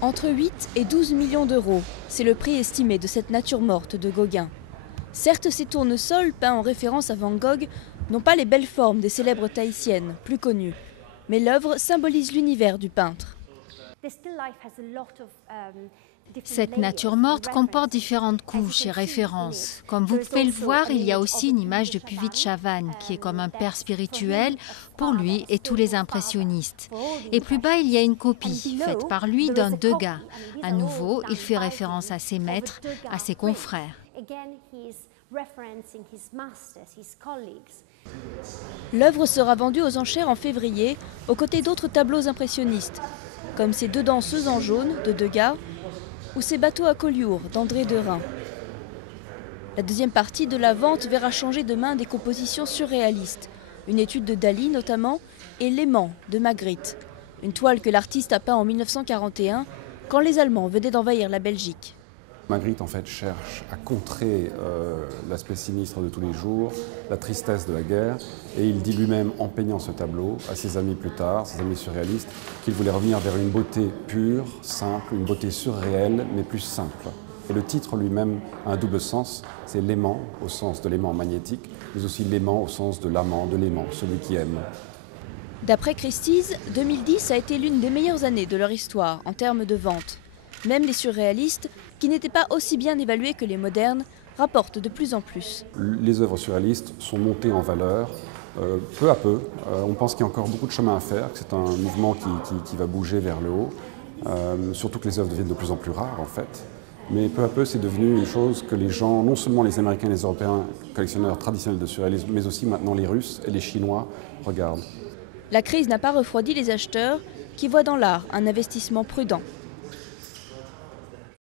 Entre 8 et 12 millions d'euros, c'est le prix estimé de cette nature morte de Gauguin. Certes, ces tournesols, peints en référence à Van Gogh, n'ont pas les belles formes des célèbres tahitiennes, plus connues. Mais l'œuvre symbolise l'univers du peintre. Cette nature morte comporte différentes couches et références. Comme vous pouvez le voir, il y a aussi une image de Puvis de Chavannes, qui est comme un père spirituel pour lui et tous les impressionnistes. Et plus bas, il y a une copie, faite par lui d'un Degas. À nouveau, il fait référence à ses maîtres, à ses confrères. L'œuvre sera vendue aux enchères en février, aux côtés d'autres tableaux impressionnistes, comme ces deux danseuses en jaune de Degas ou ces bateaux à collioure d'André Derain. La deuxième partie de la vente verra changer de main des compositions surréalistes, une étude de Dali notamment, et L'aimant de Magritte, une toile que l'artiste a peint en 1941, quand les Allemands venaient d'envahir la Belgique. Magritte en fait cherche à contrer l'aspect sinistre de tous les jours, la tristesse de la guerre, et il dit lui-même en peignant ce tableau à ses amis plus tard, ses amis surréalistes, qu'il voulait revenir vers une beauté pure, simple, une beauté surréelle mais plus simple. Et le titre lui-même a un double sens, c'est l'aimant au sens de l'aimant magnétique, mais aussi l'aimant au sens de l'amant, de l'aimant, celui qui aime. D'après Christie's, 2010 a été l'une des meilleures années de leur histoire en termes de vente. Même les surréalistes, qui n'étaient pas aussi bien évalués que les modernes, rapportent de plus en plus. Les œuvres surréalistes sont montées en valeur peu à peu. On pense qu'il y a encore beaucoup de chemin à faire, que c'est un mouvement qui va bouger vers le haut, surtout que les œuvres deviennent de plus en plus rares en fait. Mais peu à peu, c'est devenu une chose que les gens, non seulement les Américains et les Européens, collectionneurs traditionnels de surréalisme, mais aussi maintenant les Russes et les Chinois regardent. La crise n'a pas refroidi les acheteurs qui voient dans l'art un investissement prudent.